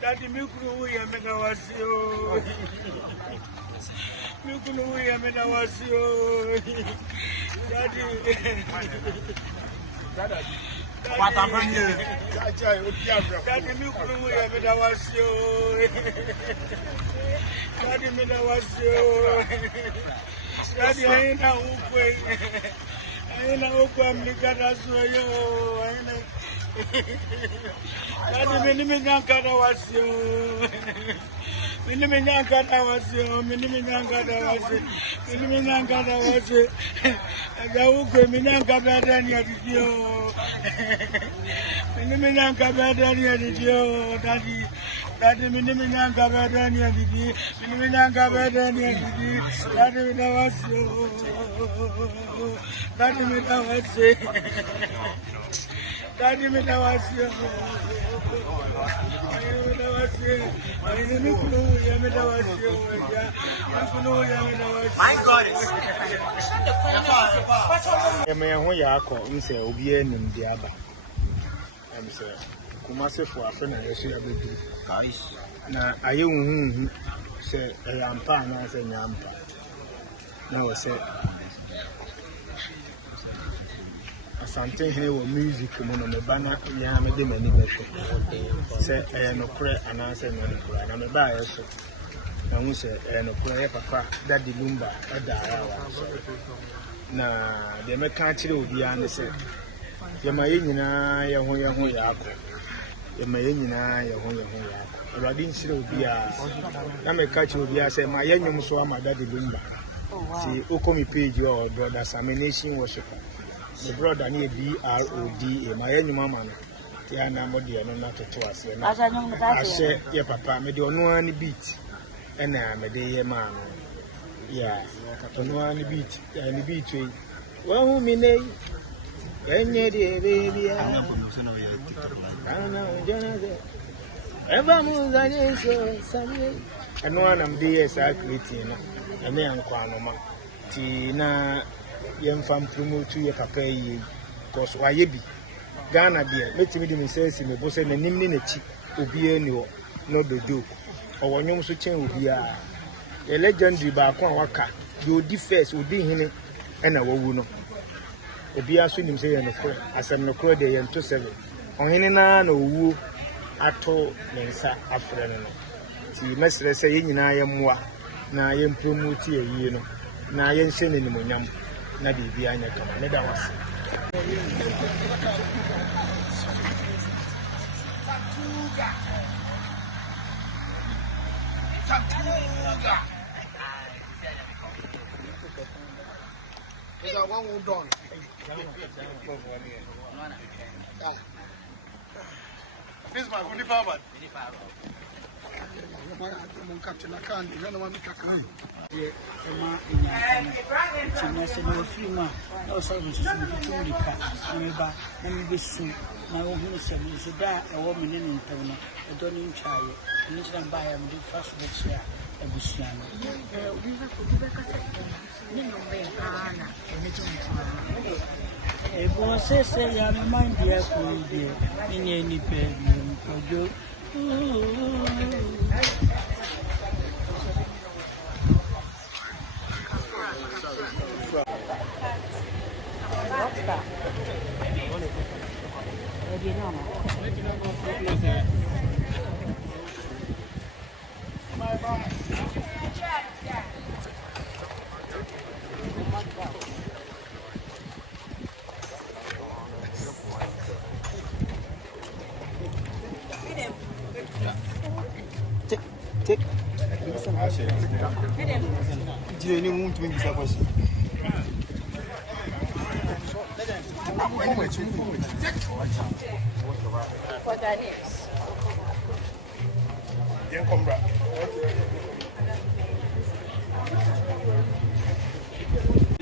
Daddy, milk no way, I made our CEO. Milk no way, I made our CEO. Daddy, what happened here? Daddy, milk no way, I made our CEO. Daddy, made our CEO. Daddy, I ain't now okay. I ain't now okay, I'm the God as well. Daddy, many Yankada was you. Many Yankada was you. Many Yankada was you. Many Yankada was you. And I will go Minyankada than you. Many Yankada than you. Daddy, many Yankada than you. Many Yankada than you. Daddy, was you. Daddy, was you. Daddy, me da was you. My God, it's Kumasi for a friend, I see a big guys. Now, I say a yampa and I say yampa. Now I say something here with music, on the banner, Yam, a demon. Say, I no prayer and answer no prayer. I'm a buyer. And we say, no prayer, papa, that the lumba, a dial. Now, the mechanic will be on the set. Yamayina, Yahoyako. Yamayina, Yahoyako. I didn't see will be a. I'm a catch will be a say, my young so my daddy lumba. See, Okomi page your brother, Samination worshiper. The brother near BRODA, my young mamma. Tiana Modi and not to us. I say, your papa, me do no any beat. And I'm a day man. Yeah, no any beat, any beat. Well, who me name? When you did, baby, I don't know, Jonathan. Ever moves on you, Sammy. And one of the years I created, and then Quanoma. Tina, young fan promote to your papa, because why you be Ghana, dear, let me say, in the boss and an immunity will be any no the joke. Or when you switching will be a legendary Bakwan Waka, you defense will be him and a woman. Obi aso nim say no kro asem no kro de ye nto 7 ohene na na owu ato mensa afre no ti mesre say ye nyina ye moa na ye promote ye yi no na ye nse ne nimonyam na bibi anya kama ne da wase Tatuga is that one who done. This is my good father. Captain, I can't. You don't want to come. Say, I'm mind dear, in any bed, you. What's that? Tic. Do you want to make this question? For that is. Yeah, come back.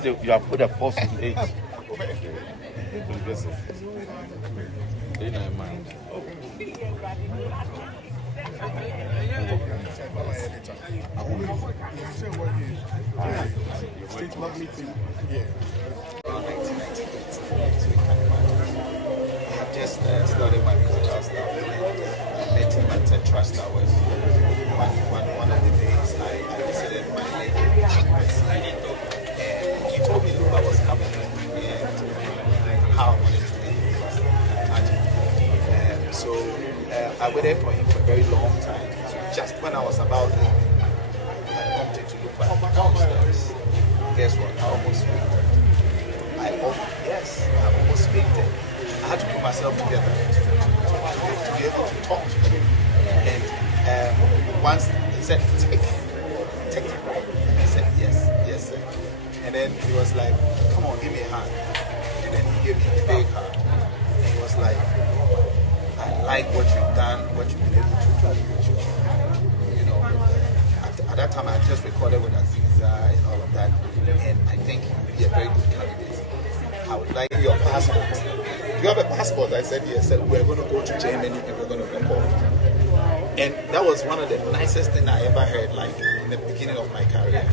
You have put a post in 8. In my mind. State meeting. Yeah. Around 1998, so you can imagine. I have just started my musical stuff. I met him at Trust Towers. One of the days I visited my label, and he told me Lumba was coming and how I wanted to be. So I waited for him for a very long time. So just when I was about leaving, I bumped into Lumba downstairs. Guess what? I almost fainted. I almost fainted. I had to put myself together to be able to talk to him. And once he said, take it. And I said, yes, sir. And then he was like, come on, give me a hand. And then he gave me a big hug. And he was like, I like what you've done, what you've been able to do. You know, at that time I just recorded with Aziza and all of that. And I think you would be a very good candidate. I would like your passport. Do you have a passport? I said yes. Said we're going to go to Germany and we're going to record. And that was one of the nicest things I ever heard, like in the beginning of my career.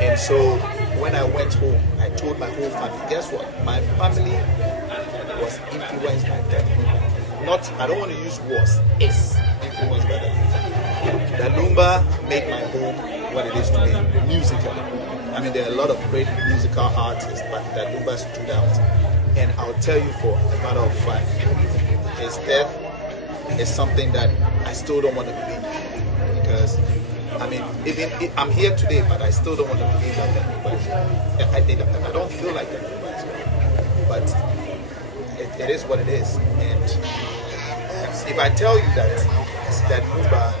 And so when I went home, I told my whole family. Guess what? My family was influenced by that. Not, I don't want to use was, is influenced by that. That Lumba made my home what it is today, musically. I mean, there are a lot of great musical artists, but that Lumba stood out. And I'll tell you for a matter of fact, his death is something that I still don't want to believe. Because, I mean, I'm here today, but I still don't want to believe that Lumba is. I don't feel like that Lumba is. But it is what it is. And if I tell you that Lumba,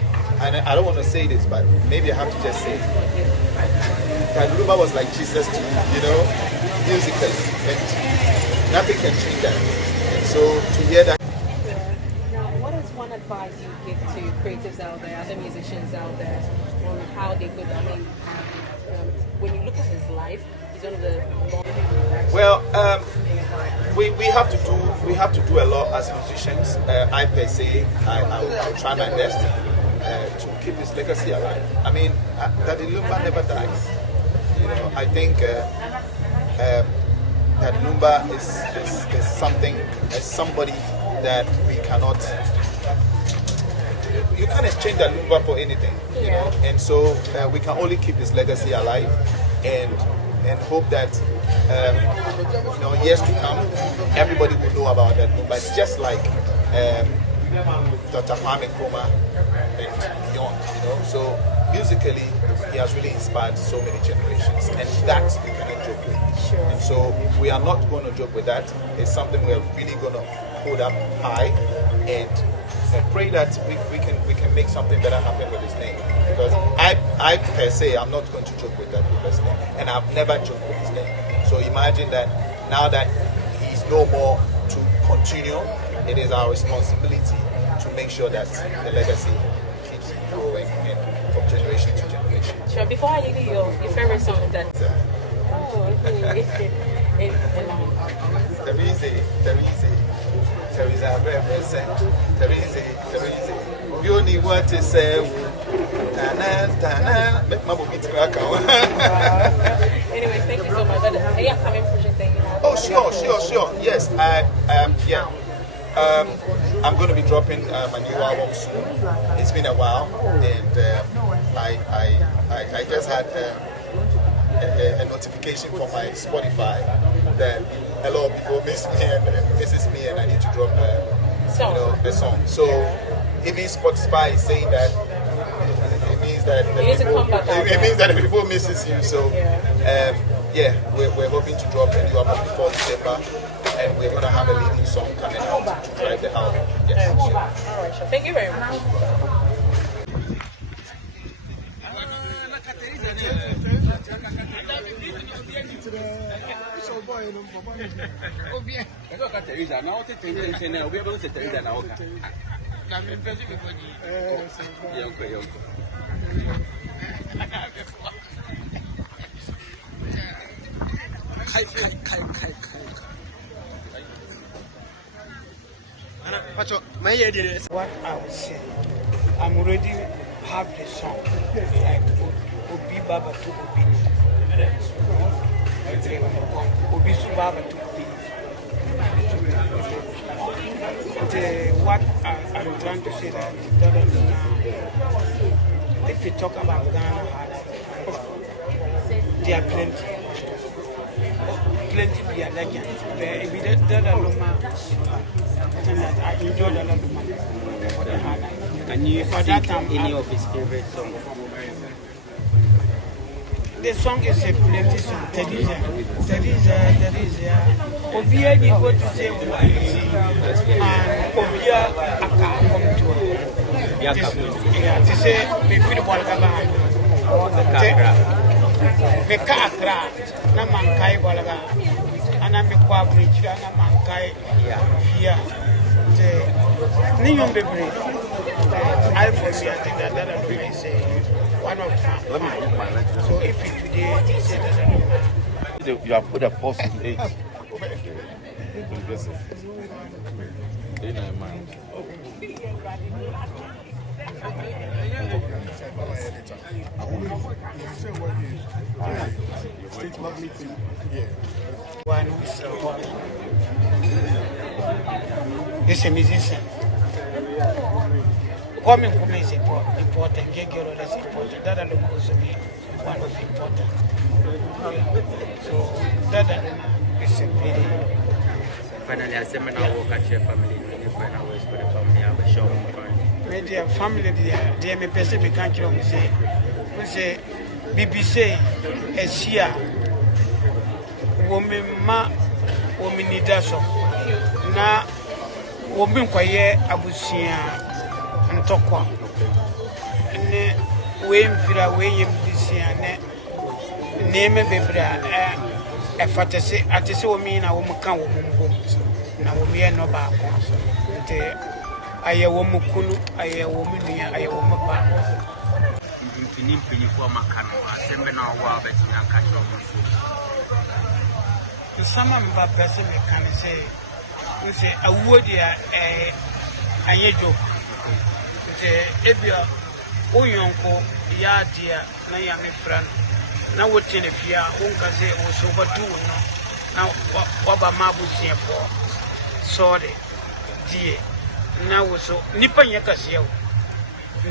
and I don't want to say this, but maybe I have to just say it, that Lumba was like Jesus to me, you know, musically, and nothing can change that. And so to hear that. Now, what is one advice you give to creatives out there, other musicians out there, on how they could? I mean, when you look at his life, he's one of the. Well, we have to do a lot as musicians. I per se, I'll try my best to keep his legacy alive. I mean, that Lumba never dies. You know, I think that Lumba is something, is somebody that we cannot. You can't exchange that Lumba for anything, you know. And so we can only keep his legacy alive, and hope that you know, years to come, everybody will know about that Lumba. It's just like Dr. Kwame Nkrumah and beyond, you know. So musically, he has really inspired so many generations, and that we cannot joke with. Sure. And so we are not going to joke with that. It's something we're really going to hold up high, and pray that we can make something better happen with his name. Because I per se, I'm not going to joke with that people's name, and I've never joked with his name. So imagine that now that he's no more to continue, it is our responsibility to make sure that the legacy keeps growing from generation to generation. Sure. Before I leave you, your favorite song that. Oh, okay. Teresa, you only want to say, Anyways, thank you so much. Are you coming project thing? Oh, sure. Yes, I'm going to be dropping my new album soon. It's been a while, and I just had a notification from my Spotify that a lot of people miss me and misses me, and I need to drop a song. So even Spotify is saying that it means that people misses you. So we're hoping to drop a new album before December, and we're going to have a leading song coming out to drive the album. Yes. All right, sure. Thank you very much. What I would say, I'm already have the song like Obi Baba to Obi. Obi Su Baba to Obi. What I'm trying to say that if you talk about Ghana, there are plenty be a legend. If you don't know, I enjoy the Loma. And you sing any of his favorite songs? The song is a plenty song. There is Obia you go to say and Obia Aka come to say me feel Bolgaba me Kakra na mankai Bolga and I'm a bridge and a mankai here. Niyon Baby, I for me, I think that is one of them. So if you today say that you have put a pause in 8. one is a musician. Coming from is important, Gagero is important, that alone also be one of important. So that is a very Finally, I said, I work at your family. When you find out where the family have a show. media family, they may person be country on say, we say, BBC, Asia, woman ma, woman nidaso, na woman kwaye abusia, and tokwa. Ne fira we mbisia ne neme bebra efatese atese omi na wo muka wo mumbo na wo me no ba ko nte aye wo mukunu aye wo munua aye wo mpa Ntini mpanyifo makano asembe na wo abetimi aka kiro mo to sama mba pese me kan say we say awuo dia aye jo nte ebia oyonko ya dia na ya me fran na wotene fia wonka se o so batu no na oba mabusie fo sorry die na wo so nipa nyakase o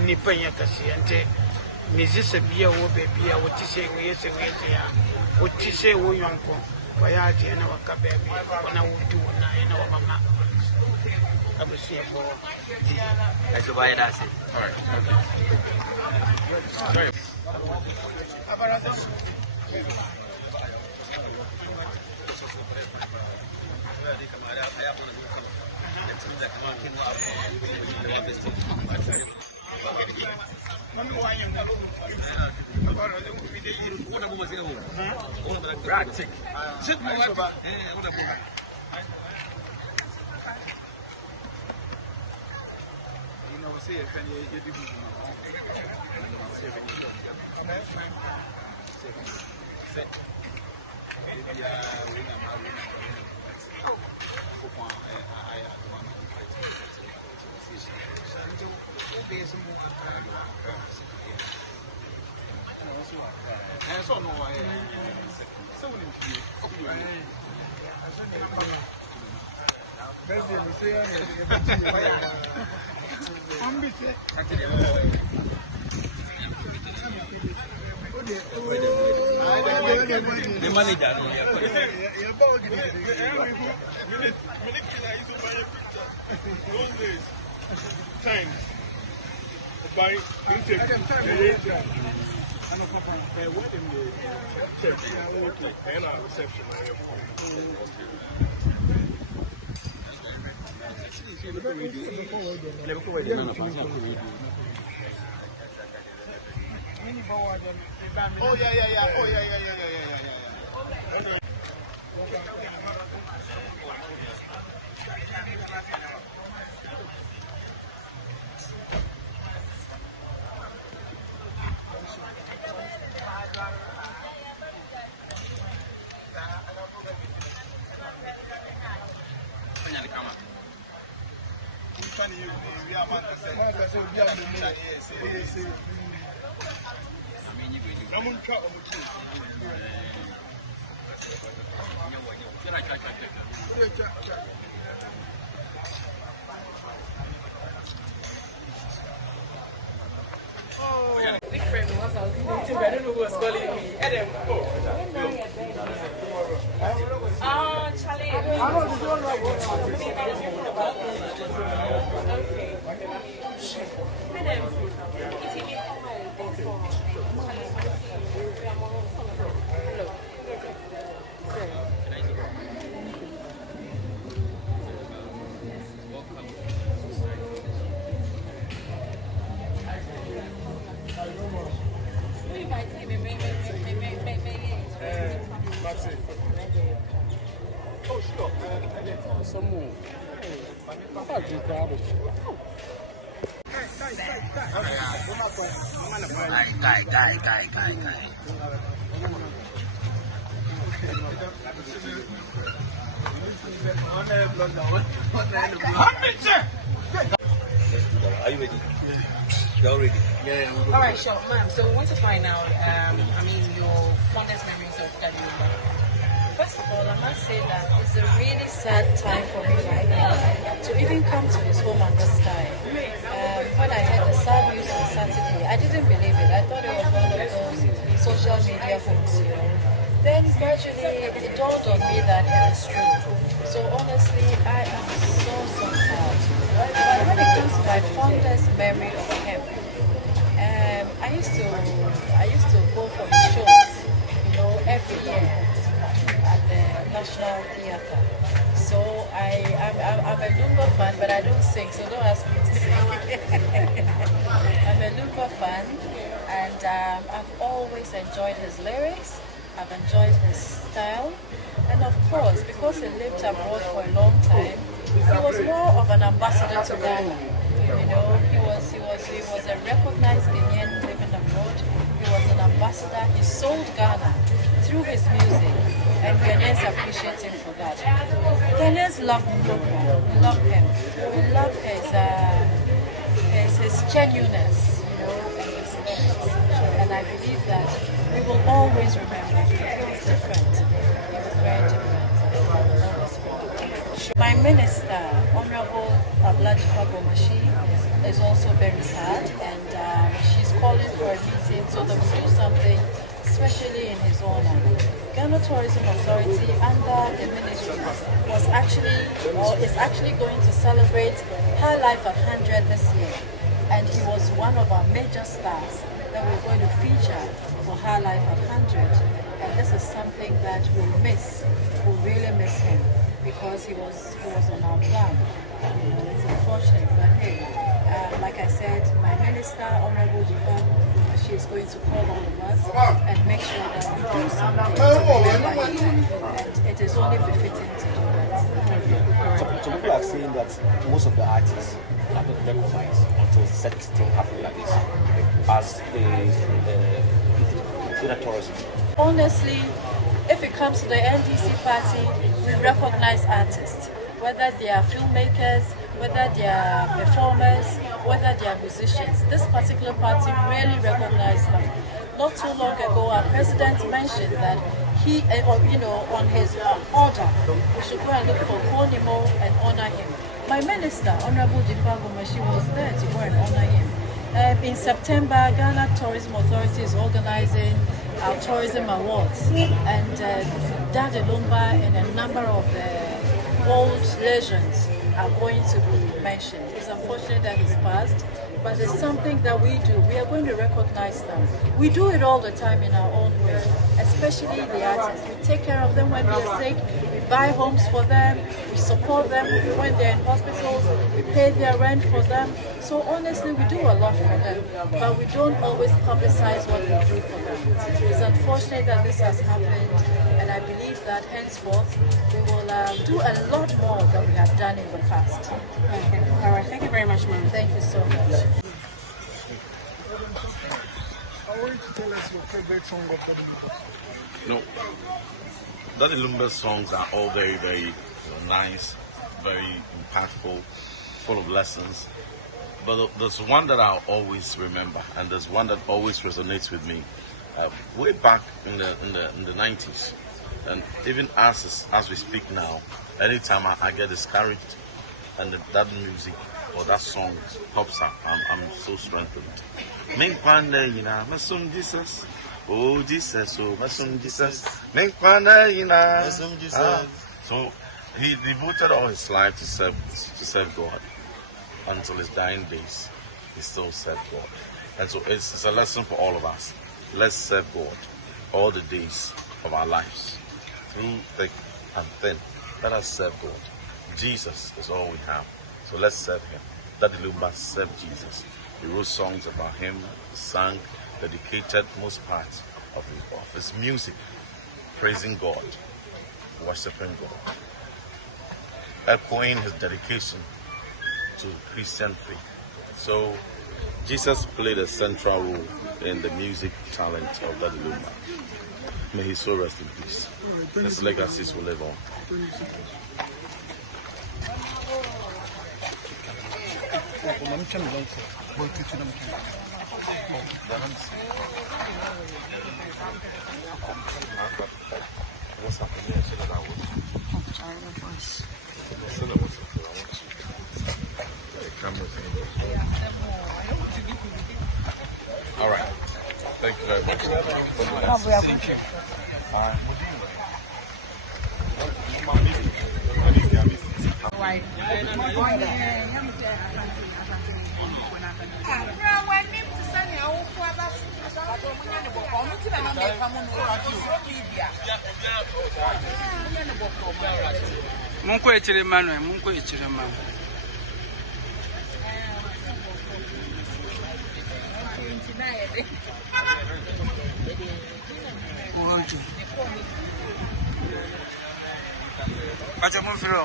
nipa nyakase nte mizise bia wo bebia wotise wo yese ya wotise wo yonko waya die na wakabe bia na wotu na na wama abusie fo die Ayisoba ya dase. All right. Sorry. The manager by interview. And our reception. Oh yeah. Oh yeah. I don't know who was calling me. Charlie. Oh, sure. Some more. Are you ready? You're ready? Yeah. All right, sure, ma'am. So we want to find out, your fondest memories of Daddy Lumba. First of all, I must say that it's a really sad time for me right now to even come to his home at this time. When I heard the sad news on Saturday, I didn't believe it. I thought it was one of those social media hoax, Then gradually it dawned on me that it is true. So honestly, I am so sad. But when it comes to my fondest memory of him, I used to go for the shows, every year at the National Theatre. So I'm a Lumba fan, but I don't sing, so don't ask me to sing. I'm a Lumba fan, and I've always enjoyed his lyrics. I've enjoyed his style, and of course, because he lived abroad for a long time, he was more of an ambassador to Ghana. He was a recognized Ghanaian living abroad. He was an ambassador. He sold Ghana through his music, and Ghanaians appreciate him for that. Ghanaians love Lumba. We love him. We love his genuineness, and his lyrics. And I believe that we will always remember. He was different. He was very different. My minister, Honorable Ode-Tic is also very sad, and she's calling for a meeting so that we do something, especially in his honor. Ghana Tourism Authority under the ministry is actually going to celebrate Her Life at 100 this year, and he was one of our major stars that we're going to feature for Her Life at 100, and this is something that we'll miss. We'll really miss him because he was on our plan. It's unfortunate, but hey, like I said, my minister, Honorable Ode-Tic, she is going to call all of us and make sure that we do something to remember him, and it is only befitting to do that. So people are saying that most of the artists are not recognized until such thing happen like this, as the tourism. Honestly, if it comes to the NDC party, we recognize artists, whether they are filmmakers, whether they are performers, whether they are musicians. This particular party really recognizes them. Not too long ago, our president mentioned that he, on his order, we should go and look for Konimo and honor him. My minister, Honorable Ode-Tic, she was there to go and honor him. In September, Ghana Tourism Authority is organizing our tourism awards, and Daddy Lumba and a number of the old legends are going to be mentioned. It's unfortunate that he's passed, but it's something that we do. We are going to recognize them. We do it all the time in our own way, especially the artists. We take care of them when they're sick, we buy homes for them, we support them when they're in hospitals, we pay their rent for them. So honestly, we do a lot for them, but we don't always publicize what we do for them. It's unfortunate that this has happened, and I believe that henceforth we will do a lot more than we have done in the past. Okay. All right. Thank you very much, ma'am. Thank you so much. I want you to tell us your favorite song of the No, Daddy Lumba's songs are all very, very nice, very impactful, full of lessons. But there's one that I'll always remember, and there's one that always resonates with me. Way back in the 90s, and even as we speak now, anytime I get discouraged, and that music or that song pops up, I'm so strengthened. Jesus. Oh Jesus, oh Jesus. So he devoted all his life to serve God. Until his dying days, he still served God. And so it's a lesson for all of us. Let's serve God all the days of our lives. Through thick and thin, let us serve God. Jesus is all we have. So let's serve him. Daddy LUMBA'S served Jesus. He wrote songs about him, sang, dedicated most parts of his music, praising God, worshiping God, echoing his dedication to Christian faith. So Jesus played a central role in the music talent of Daddy LUMBA. May he so rest in peace. His legacies will live on. All right. Thank you very much. Munko echire Manuel, munko echire Manuel. Acha mon frère.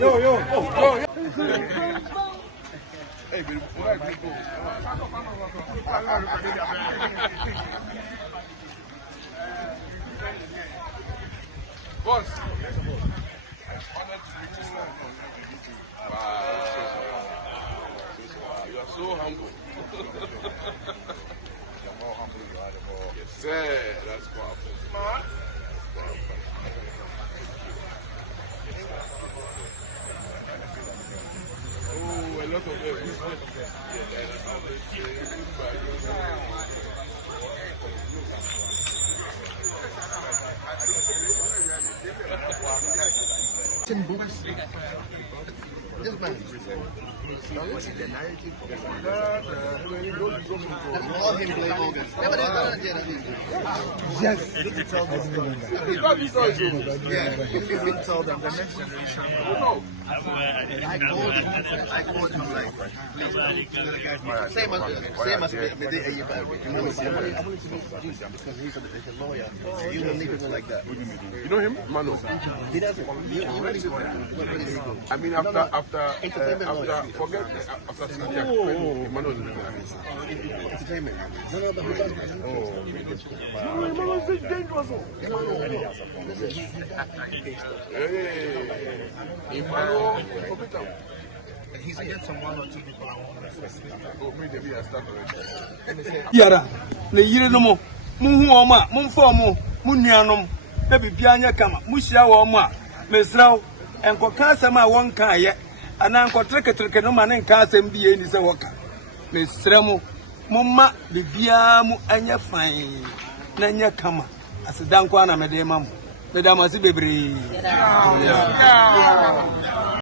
Yo. Hey, baby, boss. Wow. You are so humble. The more humble you are, the more. Yes, sir. That's powerful. Smart. Oh, a lot of them. This man. That's all him play organ. Yes. You need to tell this story. Yeah. You need to tell them the next generation. I called him like, please. Same as the day Ayisoba. Because he's a lawyer. You don't need people like that. You know him? Mano. He doesn't. Where did he go? I mean, after forget after Mano is entertainment. No, but he does. Mano is dangerous. He's against some one or two people. Oh, maybe I start already. Yara, ne yire no mo. Munhu oma, munfo mo, munnuanom. Na bibia anya kama. Muhia wo mo a, mesraw enkoka asem a won kan ye. Ana enkotreke no ma ne nka asem bi ye ni se woka. Mesra mo, mumma bibia mu anya fan. Na anya kama. Asidan kwa na mede ma mo. Meda masi bebre.